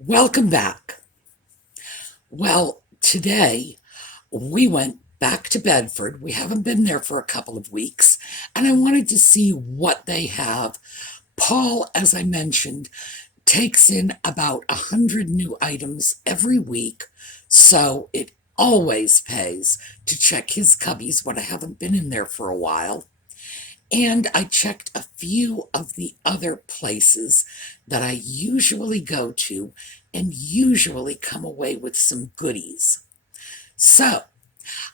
Welcome back. Well, today we went back to Bedford. We haven't been there for a couple of weeks, and I wanted to see what they have. Paul, as I mentioned, takes in about 100 new items every week, so it always pays to check his cubbies when I haven't been in there for a while. And I checked a few of the other places that I usually go to and usually come away with some goodies. So,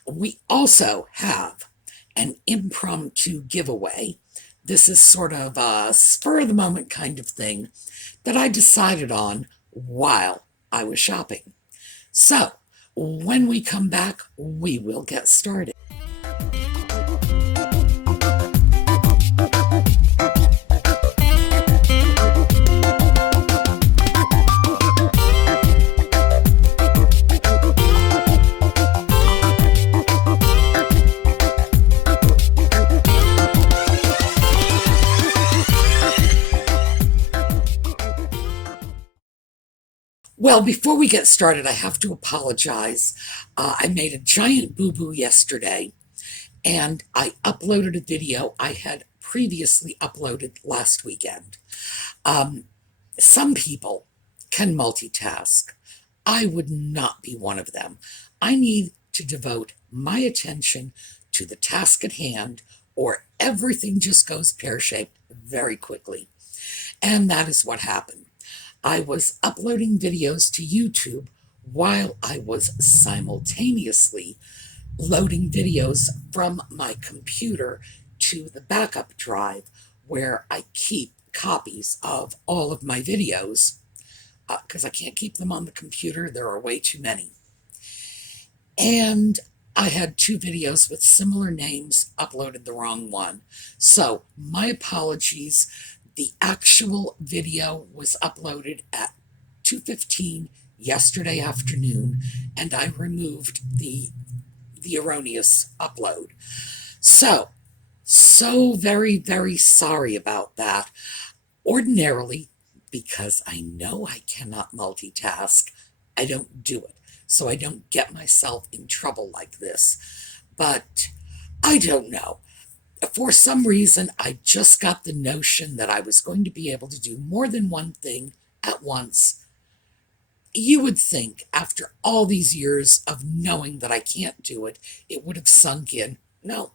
we also have an impromptu giveaway. This is sort of a spur of the moment kind of thing that I decided on while I was shopping. So, when we come back, we will get started. Well, before we get started, I have to apologize. I made a giant boo boo yesterday and I uploaded a video I had previously uploaded last weekend. Um, some people can multitask. I would not be one of them. I need to devote my attention to the task at hand, or everything just goes pear shaped very quickly. And that is what happened. I was uploading videos to YouTube while I was simultaneously loading videos from my computer to the backup drive where I keep copies of all of my videos because I can't keep them on the computer. There are way too many. And I had two videos with similar names, uploaded the wrong one. So my apologies. The actual video was uploaded at 2:15 yesterday afternoon, and I removed the erroneous upload. So very, very sorry about that. Ordinarily, because I know I cannot multitask, I don't do it. So I don't get myself in trouble like this. But I don't know. For some reason, I just got the notion that I was going to be able to do more than one thing at once. You would think, after all these years of knowing that I can't do it, it would have sunk in. No,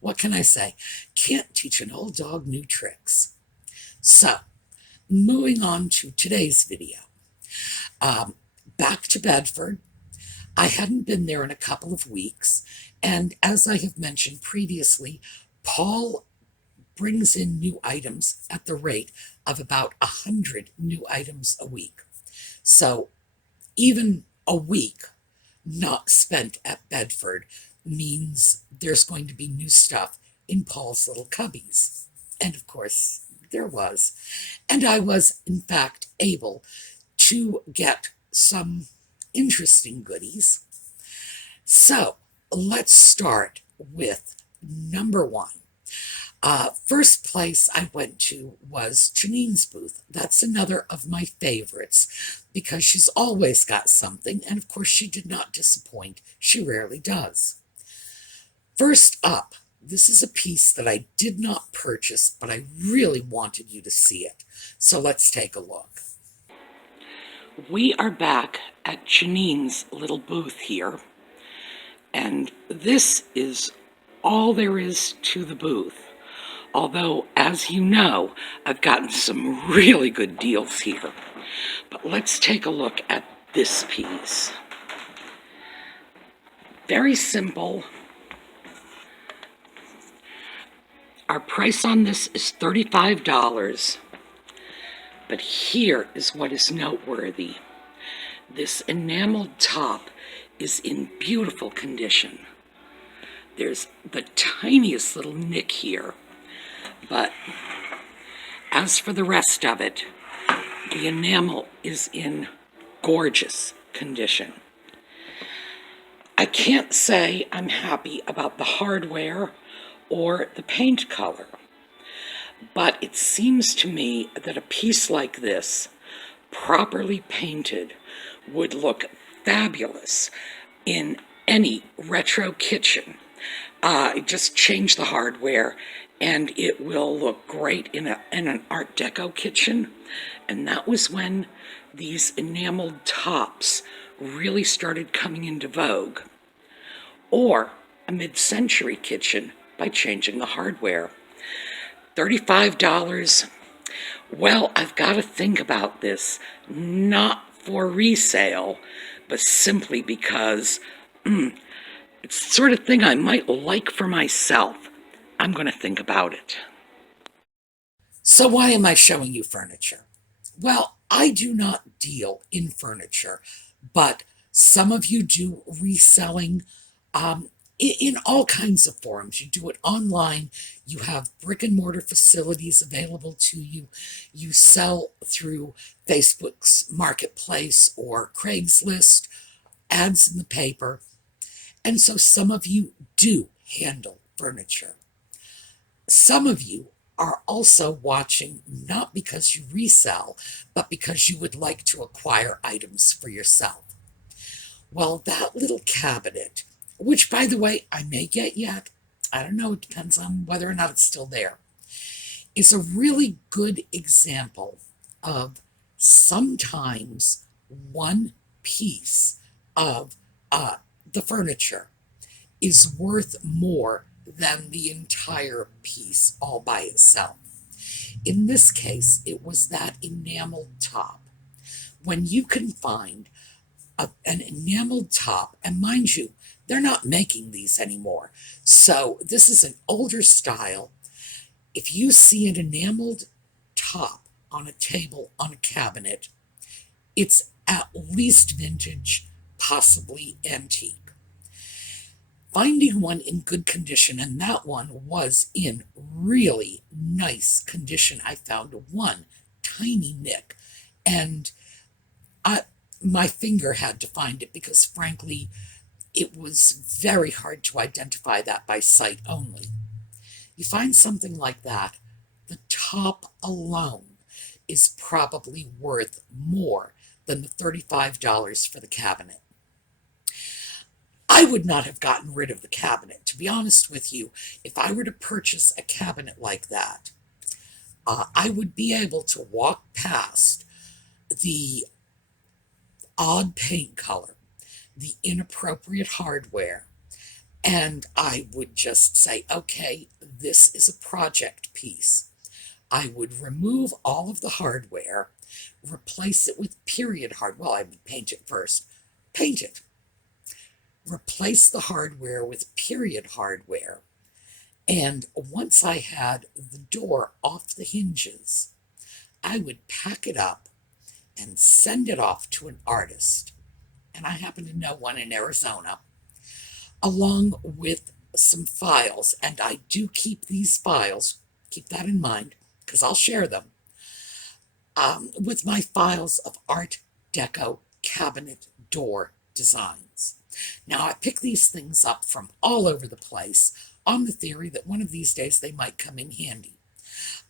what can I say? Can't teach an old dog new tricks. So, moving on to today's video. Back to Bedford. I hadn't been there in a couple of weeks, and as I have mentioned previously, Paul brings in new items at the rate of about 100 new items a week. So even a week not spent at Bedford means there's going to be new stuff in Paul's little cubbies. And of course, there was. And I was, in fact, able to get some interesting goodies. So let's start with number one. First place I went to was Janine's booth. That's another of my favorites because she's always got something, and of course she did not disappoint. She rarely does. First up, this is a piece that I did not purchase, but I really wanted you to see it. So let's take a look. We are back at Janine's little booth here, and this is all there is to the booth. Although, as you know, I've gotten some really good deals here. But let's take a look at this piece. Very simple. Our price on this is $35. But here is what is noteworthy. This enameled top is in beautiful condition. There's the tiniest little nick here. But as for the rest of it, the enamel is in gorgeous condition. I can't say I'm happy about the hardware or the paint color, but it seems to me that a piece like this properly painted, would look fabulous in any retro kitchen. Just change the hardware and it will look great in an Art Deco kitchen. And that was when these enameled tops really started coming into vogue. Or a mid-century kitchen by changing the hardware. $35. Well, I've got to think about this, not for resale, but simply because it's the sort of thing I might like for myself. I'm going to think about it. So why am I showing you furniture? Well, I do not deal in furniture, but some of you do reselling in all kinds of forms. You do it online. You have brick and mortar facilities available to you. You sell through Facebook's Marketplace or Craigslist, ads in the paper. And so some of you do handle furniture. Some of you are also watching not because you resell, but because you would like to acquire items for yourself. Well, that little cabinet, which by the way, I may get yet, I don't know, it depends on whether or not it's still there, is a really good example of sometimes one piece of the furniture is worth more than the entire piece all by itself. In this case, it was that enameled top. When you can find an enameled top, and mind you, they're not making these anymore. So this is an older style. If you see an enameled top on a table, on a cabinet, it's at least vintage, possibly antique. Finding one in good condition, and that one was in really nice condition. I found one tiny nick, and my finger had to find it because, frankly, it was very hard to identify that by sight only. You find something like that, the top alone is probably worth more than the $35 for the cabinet. I would not have gotten rid of the cabinet, to be honest with you. If I were to purchase a cabinet like that, I would be able to walk past the odd paint color, the inappropriate hardware, and I would just say, okay, this is a project piece. I would remove all of the hardware, replace it with period hardware. Well, I would paint it first. Paint it. Replace the hardware with period hardware. And once I had the door off the hinges, I would pack it up and send it off to an artist. And I happen to know one in Arizona, along with some files. And I do keep these files, keep that in mind, because I'll share them, with my files of Art Deco cabinet door designs. Now, I pick these things up from all over the place on the theory that one of these days they might come in handy.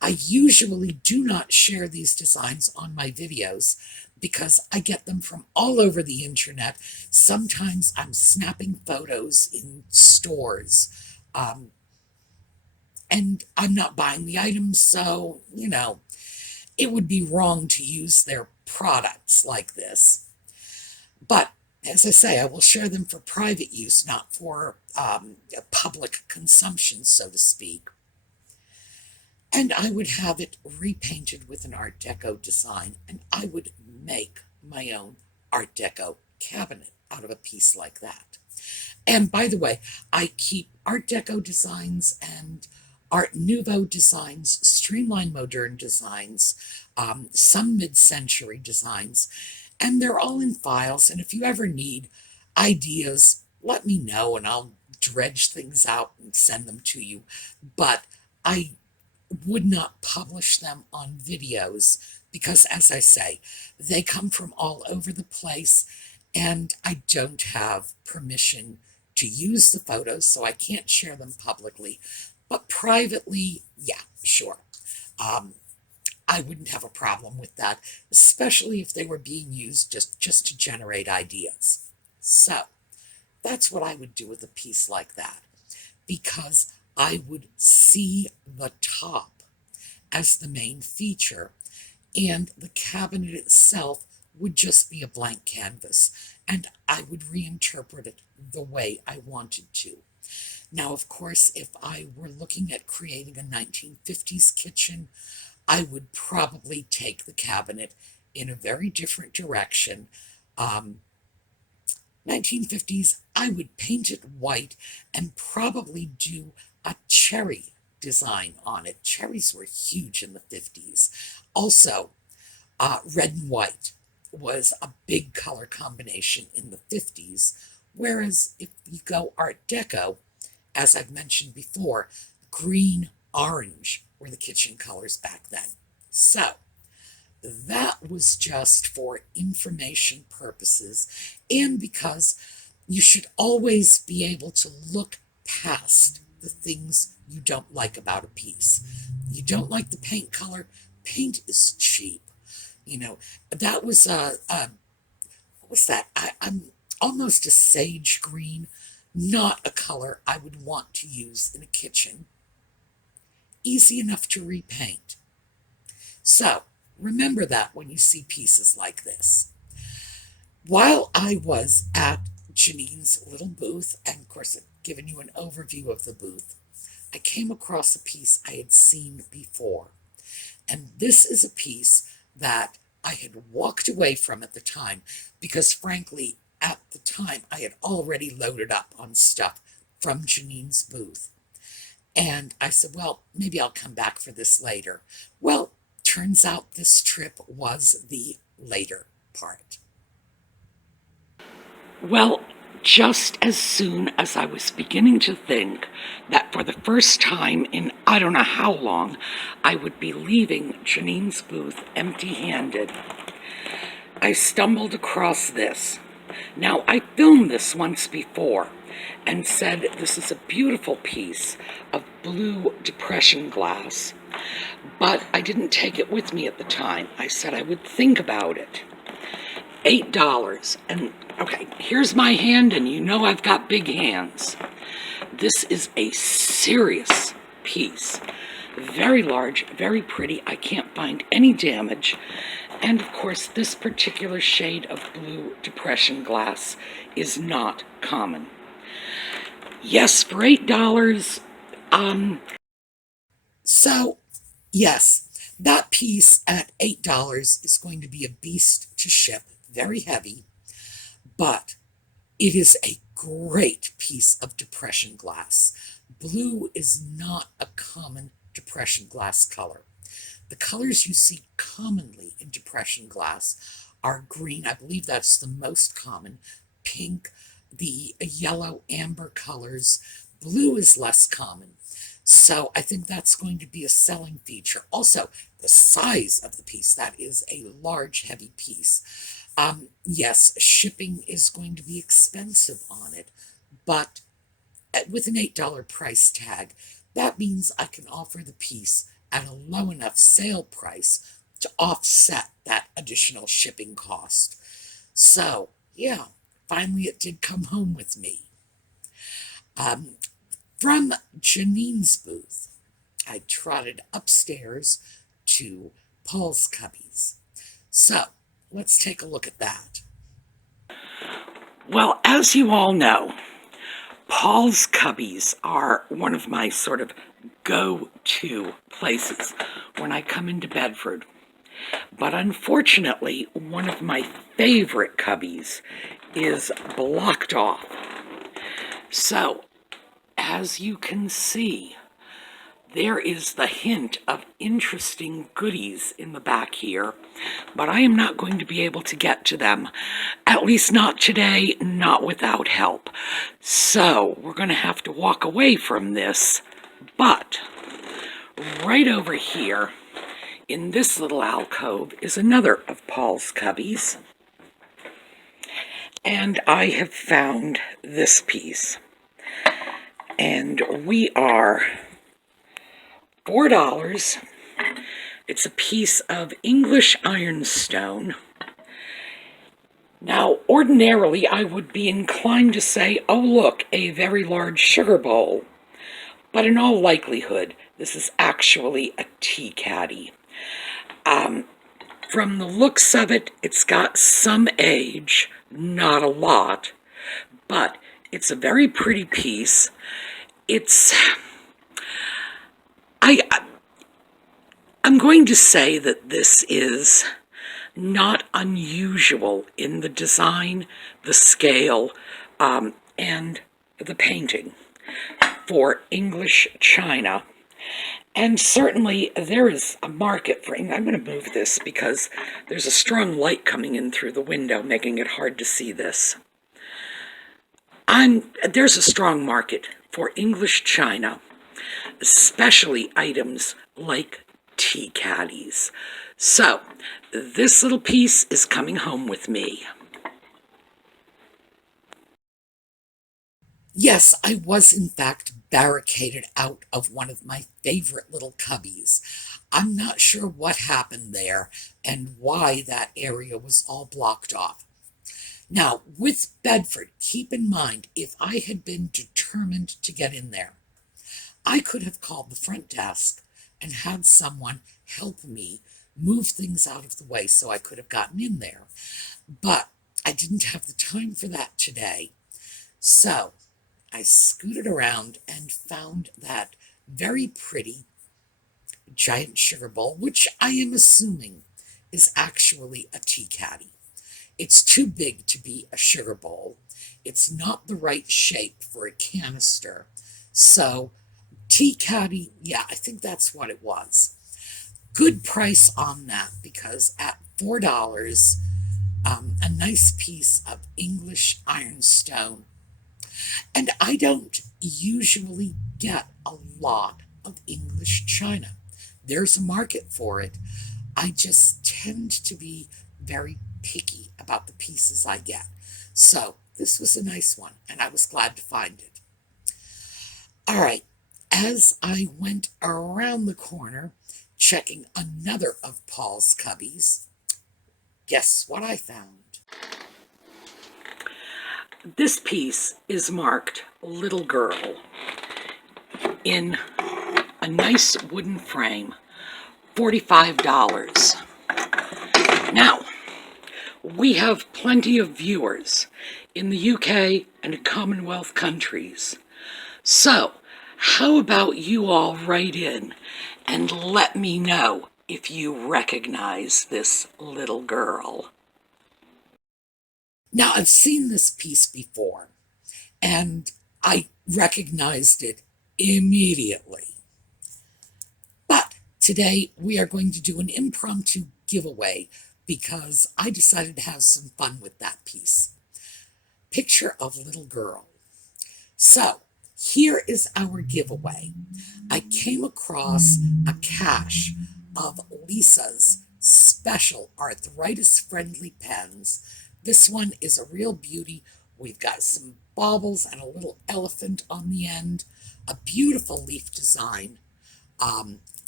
I usually do not share these designs on my videos because I get them from all over the internet. Sometimes I'm snapping photos in stores, and I'm not buying the items, so, it would be wrong to use their products like this. But as I say, I will share them for private use, not for public consumption, so to speak. And I would have it repainted with an Art Deco design, and I would make my own Art Deco cabinet out of a piece like that. And by the way, I keep Art Deco designs and Art Nouveau designs, streamlined modern designs, some mid-century designs, and they're all in files. And if you ever need ideas, let me know and I'll dredge things out and send them to you. But I would not publish them on videos because, as I say, they come from all over the place and I don't have permission to use the photos, so I can't share them publicly. But privately, yeah, sure. I wouldn't have a problem with that, especially if they were being used just to generate ideas. So that's what I would do with a piece like that, because I would see the top as the main feature, and the cabinet itself would just be a blank canvas, and I would reinterpret it the way I wanted to. Now, of course, if I were looking at creating a 1950s kitchen, I would probably take the cabinet in a very different direction. 1950s, I would paint it white and probably do a cherry design on it. Cherries were huge in the 50s. Also, red and white was a big color combination in the 50s, whereas if you go Art Deco, as I've mentioned before, green, orange were the kitchen colors back then. So that was just for information purposes, and because you should always be able to look past the things you don't like about a piece. You don't like the paint color, paint is cheap. You know, that was what was that? I'm almost a sage green, not a color I would want to use in a kitchen. Easy enough to repaint. So remember that when you see pieces like this. While I was at Janine's little booth, and of course I've given you an overview of the booth, I came across a piece I had seen before. And this is a piece that I had walked away from at the time because, frankly, at the time I had already loaded up on stuff from Janine's booth. And I said, well, maybe I'll come back for this later. Well, turns out this trip was the later part. Well, just as soon as I was beginning to think that for the first time in I don't know how long, I would be leaving Janine's booth empty-handed, I stumbled across this. Now, I filmed this once before and said this is a beautiful piece of blue depression glass, but I didn't take it with me at the time. I said I would think about it. $8. And okay, here's my hand, and you know I've got big hands. This is a serious piece. Very large, very pretty. I can't find any damage. And of course, this particular shade of blue depression glass is not common. Yes, for $8. So, yes, that piece at $8 is going to be a beast to ship. Very heavy, but it is a great piece of depression glass. Blue is not a common depression glass color. The colors you see commonly in depression glass are green. I believe that's the most common. Pink, the yellow amber colors. Blue is less common. So I think that's going to be a selling feature. Also, the size of the piece, that is a large, heavy piece. Yes, shipping is going to be expensive on it, but with an $8 price tag, that means I can offer the piece at a low enough sale price to offset that additional shipping cost. So, yeah, finally it did come home with me. From Janine's booth, I trotted upstairs to Paul's Cubbies. So, let's take a look at that. Well, as you all know, Paul's Cubbies are one of my sort of go-to places when I come into Bedford. But unfortunately, one of my favorite cubbies is blocked off. So, as you can see, there is the hint of interesting goodies in the back here, but I am not going to be able to get to them, at least not today, not without help. So we're going to have to walk away from this, but right over here in this little alcove is another of Paul's Cubbies, and I have found this piece, and we are $4. It's a piece of English ironstone. Now, ordinarily, I would be inclined to say, oh, look, a very large sugar bowl. But in all likelihood, this is actually a tea caddy. From the looks of it, it's got some age, not a lot, but it's a very pretty piece. I'm going to say that this is not unusual in the design, the scale, and the painting for English china. And certainly there is a market for, I'm going to move this because there's a strong light coming in through the window, making it hard to see this. There's a strong market for English china, especially items like tea caddies. So this little piece is coming home with me. Yes, I was in fact barricaded out of one of my favorite little cubbies. I'm not sure what happened there and why that area was all blocked off. Now, with Bedford, keep in mind, if I had been determined to get in there, I could have called the front desk and had someone help me move things out of the way so I could have gotten in there. But I didn't have the time for that today. So I scooted around and found that very pretty giant sugar bowl, which I am assuming is actually a tea caddy. It's too big to be a sugar bowl. It's not the right shape for a canister. So tea caddy, yeah, I think that's what it was. Good price on that because at $4, a nice piece of English ironstone. And I don't usually get a lot of English china. There's a market for it. I just tend to be very picky about the pieces I get. So this was a nice one, and I was glad to find it. All right, as I went around the corner, checking another of Paul's cubbies, guess what I found? This piece is marked Little Girl in a nice wooden frame, $45. Now, we have plenty of viewers in the UK and Commonwealth countries. So, how about you all write in and let me know if you recognize this little girl? Now, I've seen this piece before, and I recognized it immediately. But today we are going to do an impromptu giveaway because I decided to have some fun with that piece. Picture of little girl. So, here is our giveaway. I came across a cache of Lisa's special arthritis-friendly pens. This one is a real beauty. We've got some baubles and a little elephant on the end. A beautiful leaf design.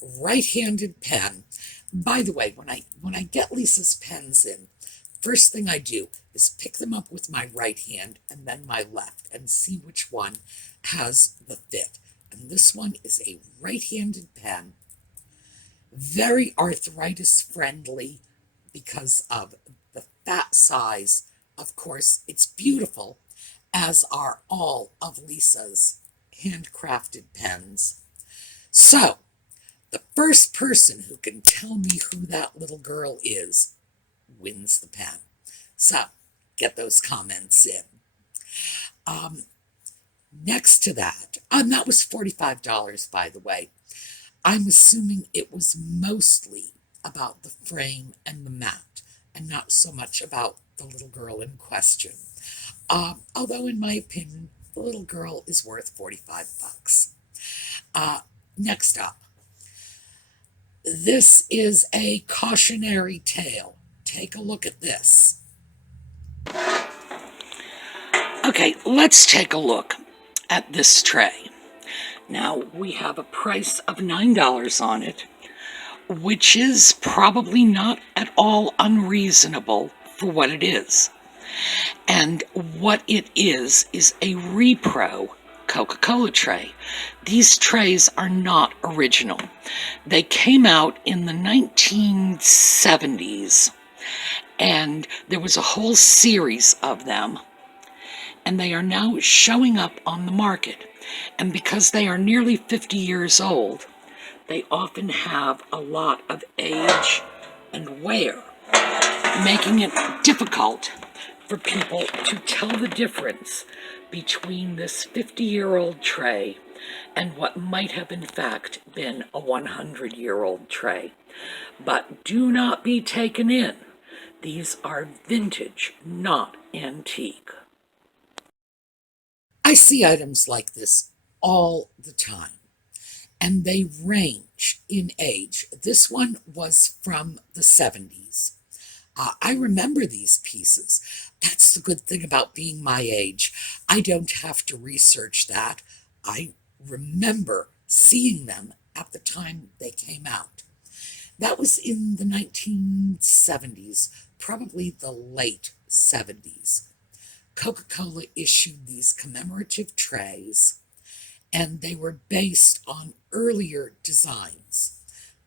Right-handed pen. By the way, when I get Lisa's pens in, first thing I do is pick them up with my right hand and then my left and see which one has the fit. And this one is a right-handed pen. Very arthritis friendly because of the fat size. Of course, it's beautiful, as are all of Lisa's handcrafted pens. So, the first person who can tell me who that little girl is wins the pen. So, get those comments in. Next to that, that was $45, by the way. I'm assuming it was mostly about the frame and the mat, and not so much about the little girl in question. Although, in my opinion, the little girl is worth $45. Next up, this is a cautionary tale. Take a look at this. Okay, let's take a look at this tray. Now, we have a price of $9 on it. which is probably not at all unreasonable for what it is. And what it is a repro Coca-Cola tray. These trays are not original. They came out in the 1970s, and there was a whole series of them, and they are now showing up on the market. And because they are nearly 50 years old, they often have a lot of age and wear, making it difficult for people to tell the difference between this 50-year-old tray and what might have in fact been a 100-year-old tray. But do not be taken in. These are vintage, not antique. I see items like this all the time, and they range in age. This one was from the 70s. I remember these pieces. That's the good thing about being my age. I don't have to research that. I remember seeing them at the time they came out. That was in the 1970s, probably the late 70s. Coca-Cola issued these commemorative trays, and they were based on earlier designs.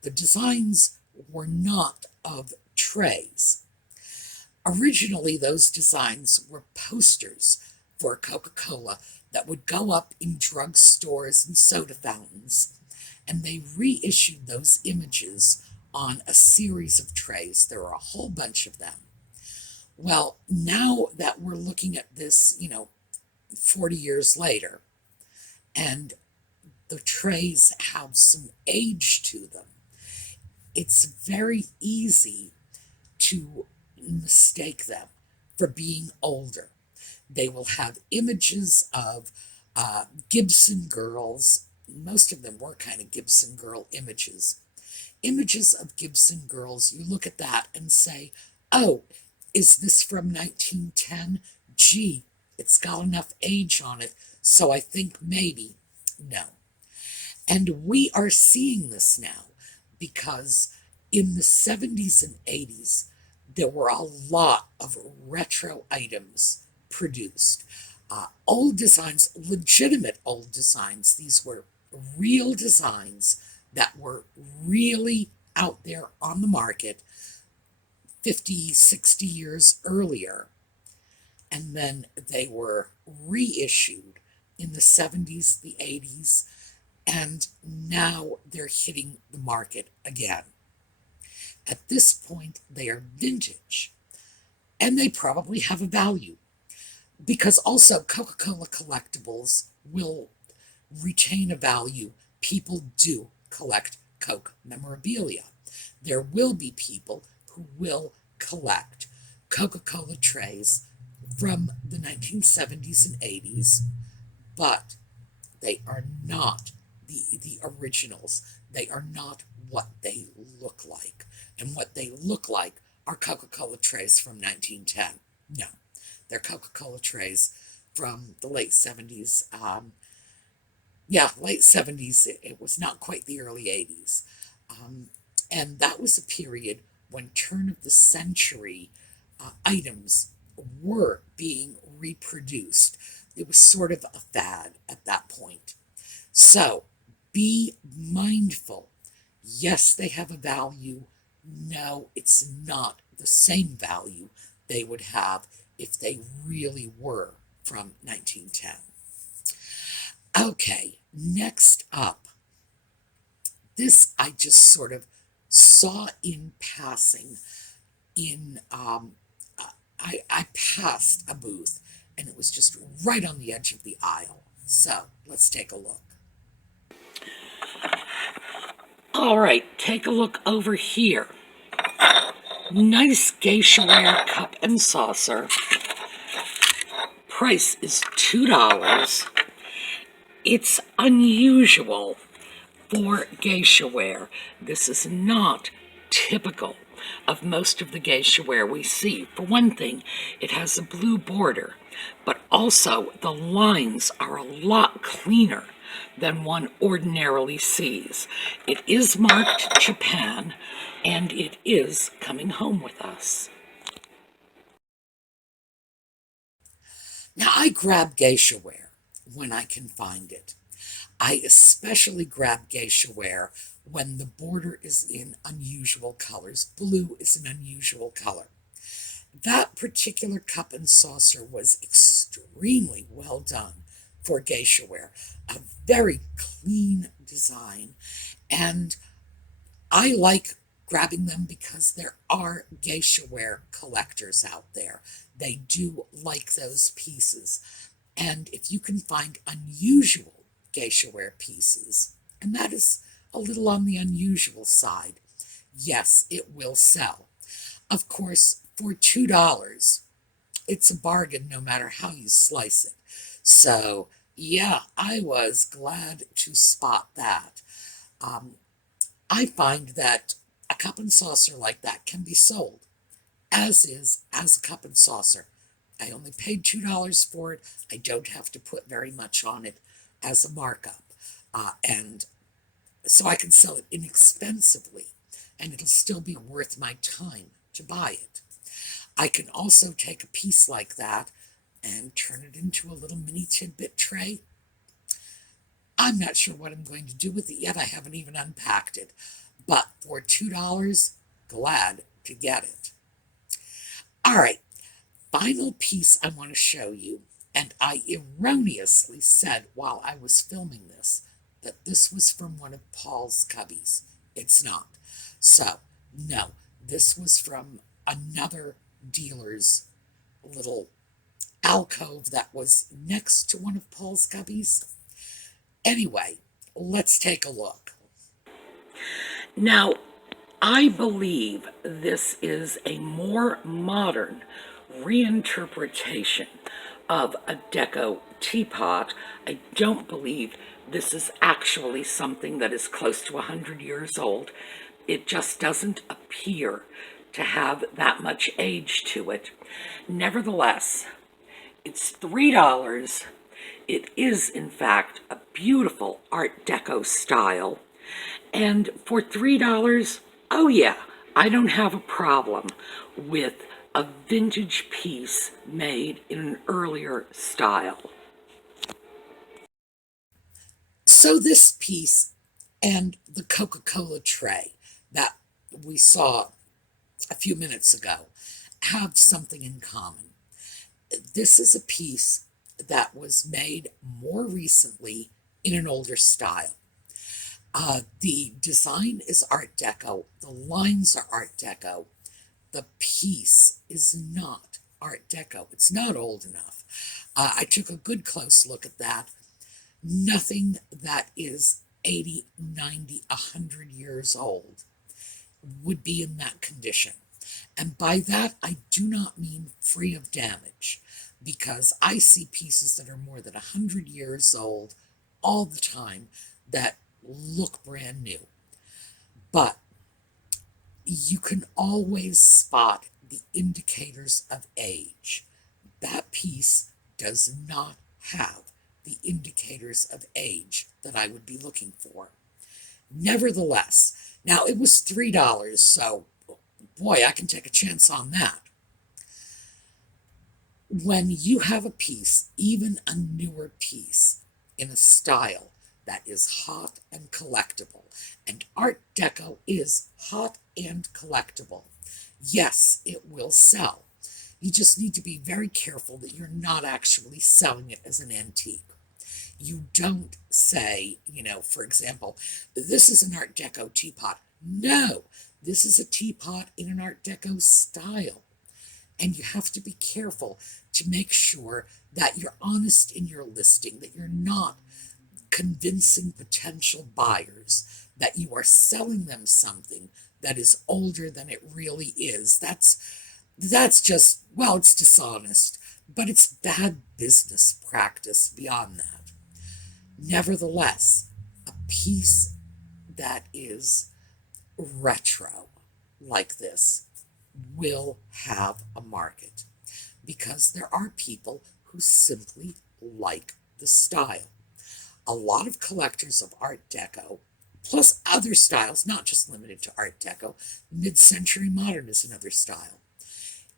The designs were not of trays. Originally, those designs were posters for Coca-Cola that would go up in drugstores and soda fountains, and they reissued those images on a series of trays. There are a whole bunch of them. Well, now that we're looking at this, 40 years later, and the trays have some age to them, it's very easy to mistake them for being older. They will have images of Gibson girls. Most of them were kind of Gibson girl images. Images of Gibson girls, you look at that and say, oh, is this from 1910? Gee, it's got enough age on it, so I think maybe. No. And we are seeing this now because in the 70s and 80s, there were a lot of retro items produced. Old designs, legitimate old designs. These were real designs that were really out there on the market 50, 60 years earlier. And then they were reissued in the 70s, the 80s, and now they're hitting the market again. At this point, they are vintage, and they probably have a value, because also Coca-Cola collectibles will retain a value. People do collect Coke memorabilia. There will be people who will collect Coca-Cola trays from the 1970s and 80s, but they are not the originals. They are not what they look like. And what they look like are Coca-Cola trays from 1910. No, they're Coca-Cola trays from the late 70s. Late 70s. It was not quite the early 80s. And that was a period when turn of the century items were being reproduced. It was sort of a fad at that point. So be mindful. Yes, they have a value. No, it's not the same value they would have if they really were from 1910. Okay, next up. This I just sort of saw in passing in, I passed a booth and it was just right on the edge of the aisle. So let's take a look. All right, take a look over here. Nice geisha ware cup and saucer. Price is $2. It's unusual for geisha ware. This is not typical of most of the geisha ware we see. For one thing, it has a blue border, but also the lines are a lot cleaner than one ordinarily sees. It is marked Japan, and it is coming home with us. Now, I grab geisha ware when I can find it. I especially grab geisha ware when the border is in unusual colors. Blue is an unusual color. That particular cup and saucer was extremely well done for geisha ware. A very clean design, and I like grabbing them because there are geisha ware collectors out there. They do like those pieces. And if you can find unusual geisha ware pieces, and that is a little on the unusual side, yes, it will sell. Of course, for $2, it's a bargain no matter how you slice it. So, yeah, I was glad to spot that. Um, I find that a cup and saucer like that can be sold as a cup and saucer. I only paid $2 for it. I don't have to put very much on it as a markup. And so I can sell it inexpensively, and it'll still be worth my time to buy it. I can also take a piece like that and turn it into a little mini tidbit tray. I'm not sure what I'm going to do with it yet. I haven't even unpacked it. But for $2, glad to get it. All right, final piece I want to show you, and I erroneously said while I was filming this that this was from one of Paul's cubbies. It's not. So, no, this was from another dealer's little alcove that was next to one of Paul's cubbies. Anyway, let's take a look. Now, I believe this is a more modern reinterpretation of a deco teapot. I don't believe this is actually something that is close to 100 years old. It just doesn't appear to have that much age to it. Nevertheless, it's $3. It is, in fact, a beautiful Art Deco style. And for $3, oh yeah, I don't have a problem with a vintage piece made in an earlier style. So this piece and the Coca-Cola tray that we saw a few minutes ago have something in common. This is a piece that was made more recently in an older style. The design is Art Deco, the lines are Art Deco, the piece is not Art Deco. It's not old enough. I took a good close look at that. Nothing that is 80, 90, 100 years old would be in that condition. And by that, I do not mean free of damage, because I see pieces that are more than 100 years old all the time that look brand new. But you can always spot the indicators of age. That piece does not have the indicators of age that I would be looking for. Nevertheless, now it was $3, so boy, I can take a chance on that. When you have a piece, even a newer piece, in a style that is hot and collectible, and Art Deco is hot and collectible, yes, it will sell. You just need to be very careful that you're not actually selling it as an antique. You don't say, for example, this is an Art Deco teapot. No, this is a teapot in an Art Deco style. And you have to be careful to make sure that you're honest in your listing, that you're not convincing potential buyers that you are selling them something that is older than it really is. That's just, well, it's dishonest, but it's bad business practice beyond that. Nevertheless, a piece that is retro like this will have a market, because there are people who simply like the style. a lot of collectors of Art Deco, plus other styles, not just limited to Art Deco. Mid-century modern is another style.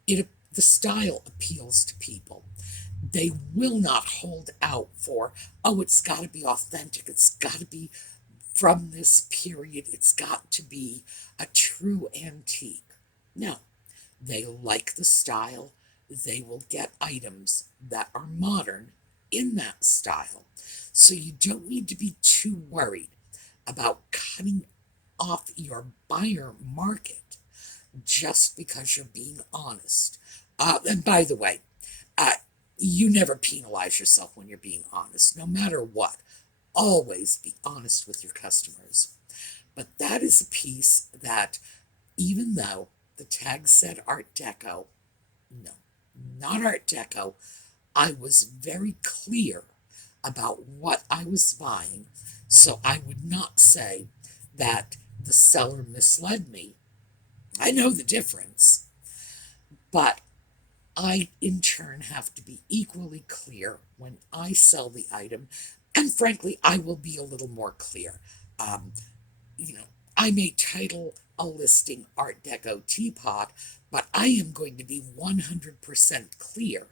The style appeals to people. They will not hold out for, oh, it's got to be authentic, it's got to be from this period, it's got to be a true antique. No, they like the style. They will get items that are modern in that style. So you don't need to be too worried about cutting off your buyer market just because you're being honest. And by the way, uh, you never penalize yourself when you're being honest, no matter what. Always be honest with your customers. But that is a piece that, even though the tag said Art Deco, no, not Art Deco, I was very clear about what I was buying, so I would not say that the seller misled me. I know the difference, but I, in turn, have to be equally clear when I sell the item, and frankly, I will be a little more clear. Um, you know, I may title a listing Art Deco teapot, but I am going to be 100% clear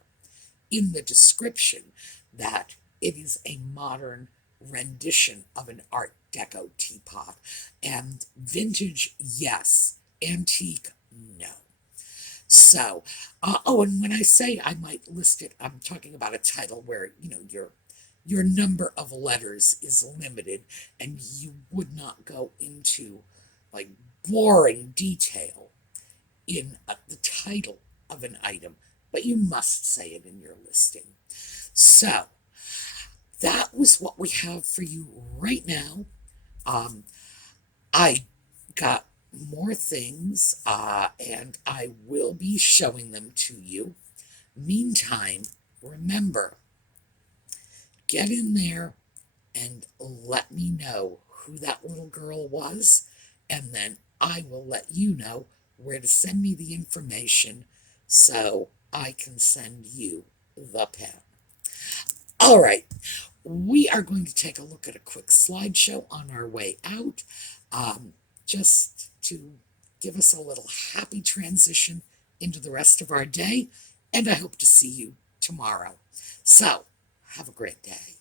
in the description that it is a modern rendition of an Art Deco teapot. And vintage, yes. Antique, no. So, oh, and when I say I might list it, I'm talking about a title where, your number of letters is limited and you would not go into like boring detail in the title of an item, but you must say it in your listing. So that was what we have for you right now. I got more things, and I will be showing them to you. Meantime, remember, get in there and let me know who that little girl was, and then I will let you know where to send me the information so I can send you the pen. All right, we are going to take a look at a quick slideshow on our way out, just to give us a little happy transition into the rest of our day, and I hope to see you tomorrow. So, have a great day.